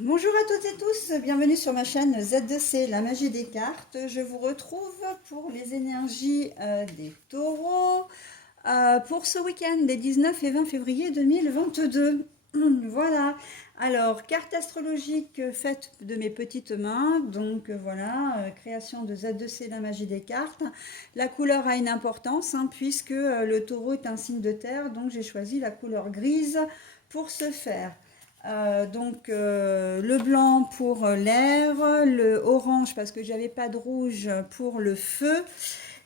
Bonjour à toutes et tous, bienvenue sur ma chaîne Z2C, la magie des cartes. Je vous retrouve pour les énergies des taureaux pour ce week-end des 19 et 20 février 2022. Voilà, alors carte astrologique faite de mes petites mains, donc voilà, création de Z2C, la magie des cartes. La couleur a une importance puisque le taureau est un signe de terre, donc j'ai choisi la couleur grise pour ce faire. Le blanc pour l'air, le orange parce que j'avais pas de rouge pour le feu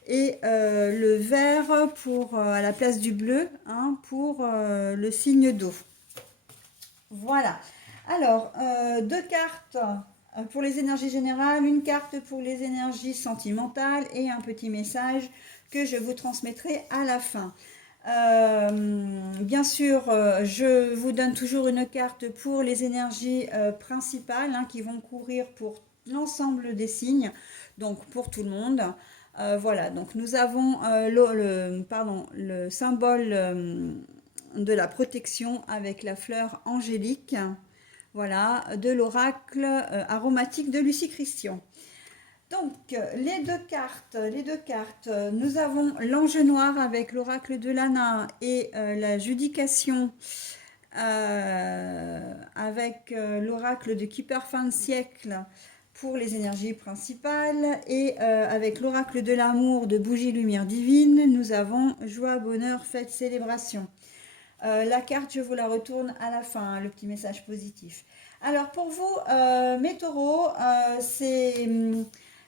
et le vert pour à la place du bleu pour le signe d'eau. Voilà. Alors, deux cartes pour les énergies générales, une carte pour les énergies sentimentales et un petit message que je vous transmettrai à la fin. Bien sûr, je vous donne toujours une carte pour les énergies principales qui vont courir pour l'ensemble des signes, donc pour tout le monde. Voilà, donc nous avons le symbole de la protection avec la fleur angélique, voilà, de l'oracle aromatique de Lucie Christian. Donc, les deux cartes, nous avons l'ange noir avec l'oracle de Lana et la judication avec l'oracle de Kipper fin de siècle pour les énergies principales et avec l'oracle de l'amour de Bougie Lumière Divine, nous avons joie, bonheur, fête, célébration. La carte, je vous la retourne à la fin, le petit message positif. Alors pour vous, mes taureaux,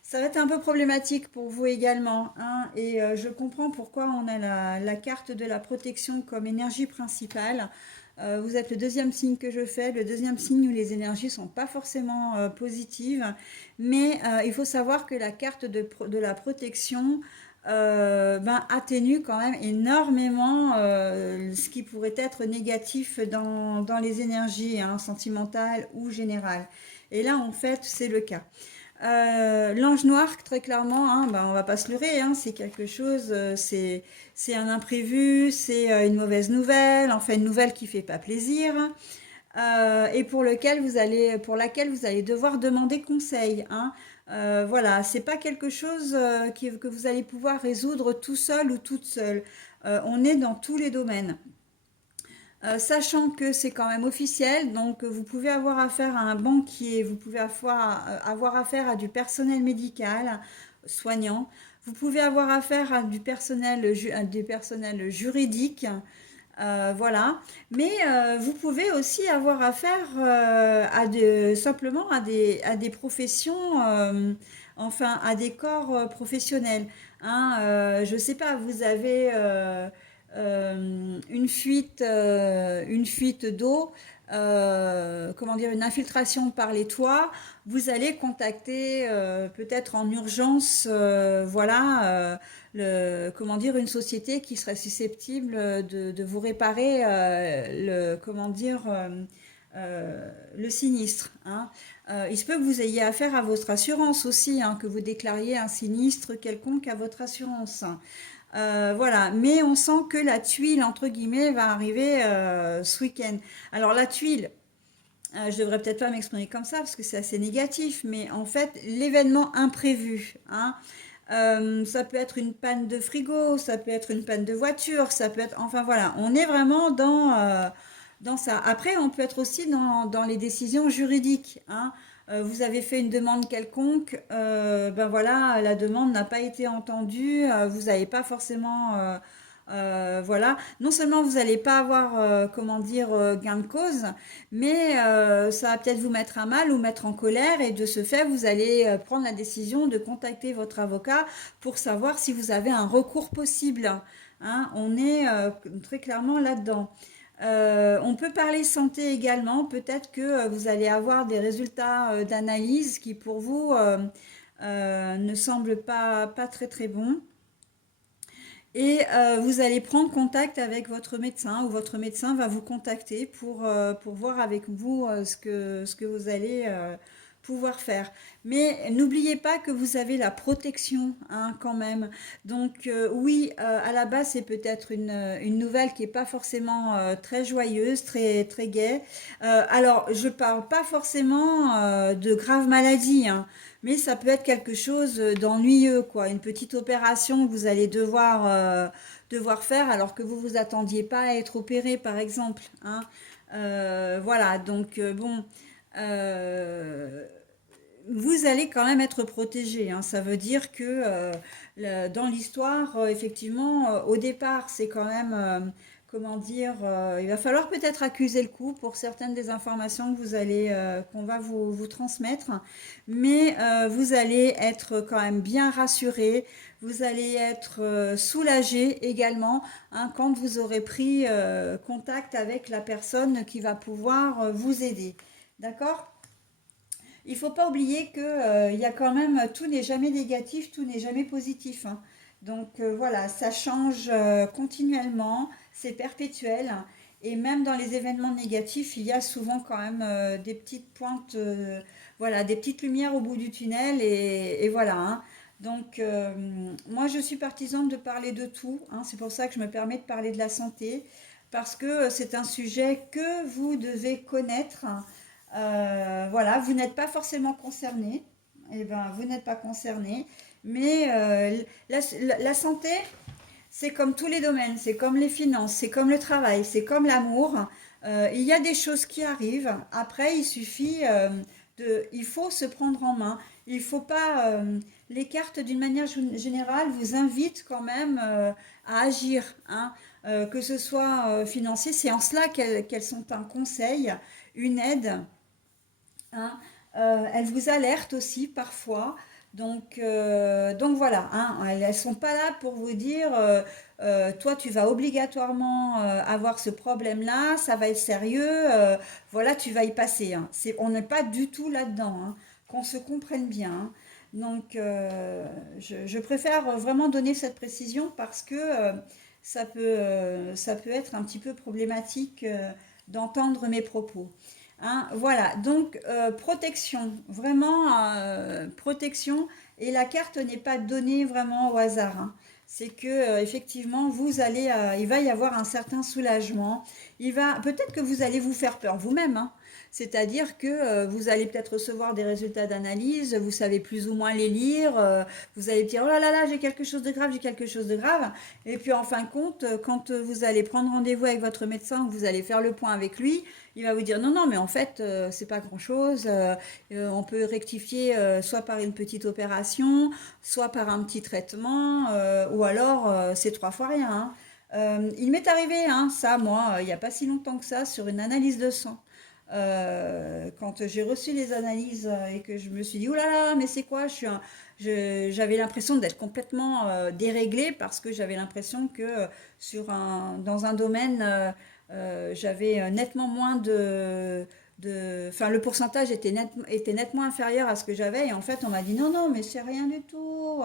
ça va être un peu problématique pour vous également. Et je comprends pourquoi on a la carte de la protection comme énergie principale. Vous êtes le deuxième signe que je fais, le deuxième signe où les énergies ne sont pas forcément positives. Mais il faut savoir que la carte de la protection atténue quand même énormément ce qui pourrait être négatif dans les énergies sentimentales ou générales. Et là, en fait, c'est le cas. L'ange noir, très clairement, on va pas se leurrer, c'est quelque chose, c'est un imprévu, c'est une mauvaise nouvelle, enfin une nouvelle qui fait pas plaisir, et pour laquelle vous allez devoir demander conseil. Voilà, c'est pas quelque chose que vous allez pouvoir résoudre tout seul ou toute seule. On est dans tous les domaines. Sachant que c'est quand même officiel, donc vous pouvez avoir affaire à un banquier, vous pouvez avoir affaire à du personnel médical, soignant, vous pouvez avoir affaire à du personnel juridique, voilà. Mais vous pouvez aussi avoir affaire simplement à des professions, enfin à des corps professionnels. Je ne sais pas, vous avez une fuite d'eau, comment dire, une infiltration par les toits, vous allez contacter peut-être en urgence, voilà, comment dire, une société qui serait susceptible de vous réparer comment dire, le sinistre. Il se peut que vous ayez affaire à votre assurance aussi, que vous déclariez un sinistre quelconque à votre assurance. Voilà, mais on sent que la tuile, entre guillemets, va arriver ce week-end. Alors la tuile, je devrais peut-être pas m'exprimer comme ça parce que c'est assez négatif, mais en fait, l'événement imprévu, ça peut être une panne de frigo, ça peut être une panne de voiture, ça peut être, enfin voilà, on est vraiment dans ça. Après, on peut être aussi dans les décisions juridiques. Vous avez fait une demande quelconque, ben voilà, la demande n'a pas été entendue, vous n'avez pas forcément, voilà, non seulement vous n'allez pas avoir, comment dire, gain de cause, mais ça va peut-être vous mettre à mal ou mettre en colère, et de ce fait, vous allez prendre la décision de contacter votre avocat pour savoir si vous avez un recours possible. On est très clairement là-dedans. On peut parler santé également. Peut-être que vous allez avoir des résultats d'analyse qui pour vous ne semblent pas très très bons. Et vous allez prendre contact avec votre médecin ou votre médecin va vous contacter pour voir avec vous ce que vous allez pouvoir faire. Mais n'oubliez pas que vous avez la protection, hein, quand même. Donc oui, à la base, c'est peut-être une nouvelle qui est pas forcément très joyeuse, très, très gaie. Alors, je parle pas forcément de graves maladies, hein, mais ça peut être quelque chose d'ennuyeux, quoi. Une petite opération que vous allez devoir faire alors que vous vous attendiez pas à être opéré, par exemple, hein. Voilà, donc bon, euh, vous allez quand même être protégé, hein. Ça veut dire que dans l'histoire, effectivement, au départ, c'est quand même, comment dire, il va falloir peut-être accuser le coup pour certaines des informations que qu'on va vous transmettre, mais vous allez être quand même bien rassuré, vous allez être soulagé également, hein, quand vous aurez pris contact avec la personne qui va pouvoir vous aider. D'accord? Il faut pas oublier que, il y a quand même, tout n'est jamais négatif, tout n'est jamais positif, hein. Donc voilà, ça change continuellement, c'est perpétuel. Et même dans les événements négatifs, il y a souvent quand même des petites pointes, voilà, des petites lumières au bout du tunnel. Et voilà, hein. Donc moi, je suis partisane de parler de tout, hein. C'est pour ça que je me permets de parler de la santé, parce que c'est un sujet que vous devez connaître. Voilà, vous n'êtes pas forcément concerné. Eh ben, vous n'êtes pas concerné. Mais la santé, c'est comme tous les domaines, c'est comme les finances, c'est comme le travail, c'est comme l'amour. Il y a des choses qui arrivent. Après, il suffit il faut se prendre en main. Il faut pas, les cartes d'une manière générale vous invitent quand même à agir, hein. Que ce soit financier, c'est en cela qu'elles sont un conseil, une aide, hein. Elles vous alertent aussi parfois. Donc voilà, hein, elles ne sont pas là pour vous dire, toi tu vas obligatoirement avoir ce problème-là, ça va être sérieux, voilà, tu vas y passer, hein. On n'est pas du tout là-dedans, hein, qu'on se comprenne bien, hein. Donc je préfère vraiment donner cette précision parce que ça peut être un petit peu problématique d'entendre mes propos. Hein, voilà, donc protection, vraiment protection, et la carte n'est pas donnée vraiment au hasard, hein. C'est que effectivement il va y avoir un certain soulagement. Peut-être que vous allez vous faire peur vous-même, hein. C'est-à-dire que vous allez peut-être recevoir des résultats d'analyse, vous savez plus ou moins les lire, vous allez dire oh là là là j'ai quelque chose de grave, j'ai quelque chose de grave, et puis en fin de compte, quand vous allez prendre rendez-vous avec votre médecin, vous allez faire le point avec lui. Il va vous dire non, non, mais en fait, c'est pas grand-chose. On peut rectifier soit par une petite opération, soit par un petit traitement, ou alors c'est trois fois rien, hein. Il m'est arrivé, hein, ça, moi, il n'y a pas si longtemps que ça, sur une analyse de sang. Quand j'ai reçu les analyses et que je me suis dit, oh là là, mais c'est quoi? J'avais l'impression d'être complètement déréglée parce que j'avais l'impression que dans un domaine, j'avais nettement moins enfin, le pourcentage était nettement inférieur à ce que j'avais. Et en fait, on m'a dit non, non, mais c'est rien du tout.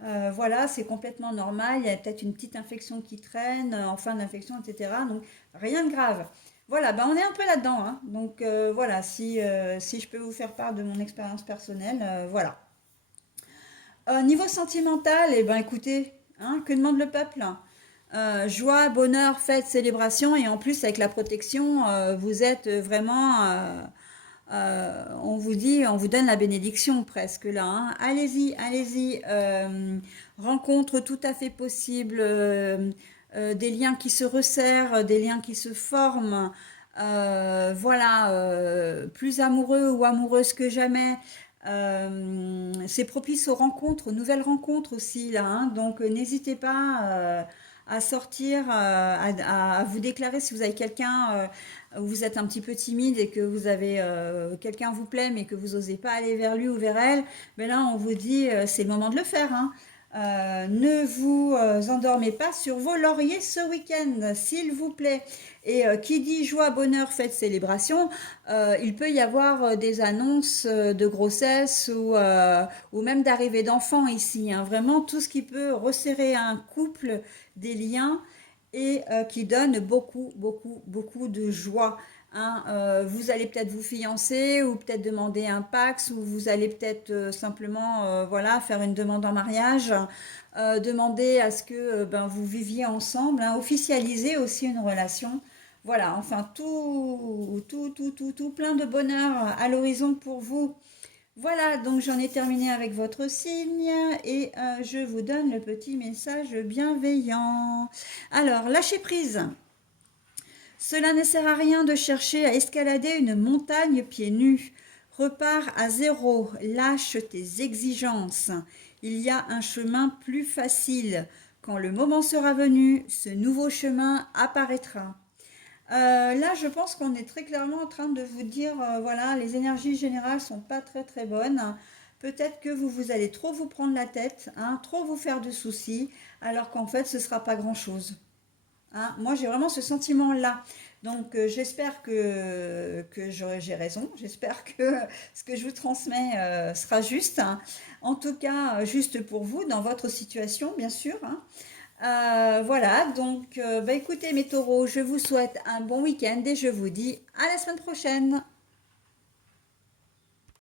Voilà, c'est complètement normal. Il y a peut-être une petite infection qui traîne en fin d'infection, etc. Donc, rien de grave. Voilà, ben on est un peu là-dedans, hein. Donc, voilà, si je peux vous faire part de mon expérience personnelle, voilà. Niveau sentimental, eh ben écoutez, hein, que demande le peuple? Joie, bonheur, fête, célébration, et en plus avec la protection, vous êtes vraiment, on vous dit, on vous donne la bénédiction presque là, hein. Allez-y, allez-y, rencontre tout à fait possible, des liens qui se resserrent, des liens qui se forment, voilà, plus amoureux ou amoureuses que jamais. C'est propice aux rencontres, aux nouvelles rencontres aussi là, hein. Donc n'hésitez pas à sortir, à vous déclarer si vous avez quelqu'un, où vous êtes un petit peu timide et que vous avez quelqu'un vous plaît mais que vous n'osez pas aller vers lui ou vers elle. Mais là on vous dit c'est le moment de le faire, hein. Ne vous endormez pas sur vos lauriers ce week-end, s'il vous plaît. Et qui dit joie, bonheur, fête, célébration, il peut y avoir des annonces de grossesse ou même d'arrivée d'enfants ici, hein. Vraiment tout ce qui peut resserrer un couple, des liens, et qui donne beaucoup, beaucoup, beaucoup de joie. hein. Vous allez peut-être vous fiancer ou peut-être demander un Pacs ou vous allez peut-être simplement voilà, faire une demande en mariage, demander à ce que ben, vous viviez ensemble, hein, officialiser aussi une relation. Voilà, enfin tout, plein de bonheur à l'horizon pour vous. Voilà, donc j'en ai terminé avec votre signe et je vous donne le petit message bienveillant. Alors, lâchez prise. Cela ne sert à rien de chercher à escalader une montagne pieds nus. Repars à zéro, lâche tes exigences. Il y a un chemin plus facile. Quand le moment sera venu, ce nouveau chemin apparaîtra. Là, je pense qu'on est très clairement en train de vous dire, voilà, les énergies générales sont pas très très bonnes. Peut-être que vous allez trop vous prendre la tête, hein, trop vous faire de soucis, alors qu'en fait, ce sera pas grand-chose. Hein. Moi, j'ai vraiment ce sentiment-là. Donc, j'espère que j'ai raison. J'espère que ce que je vous transmets sera juste, hein. En tout cas, juste pour vous, dans votre situation, bien sûr, hein. Voilà, donc bah, écoutez mes taureaux, je vous souhaite un bon week-end et je vous dis à la semaine prochaine.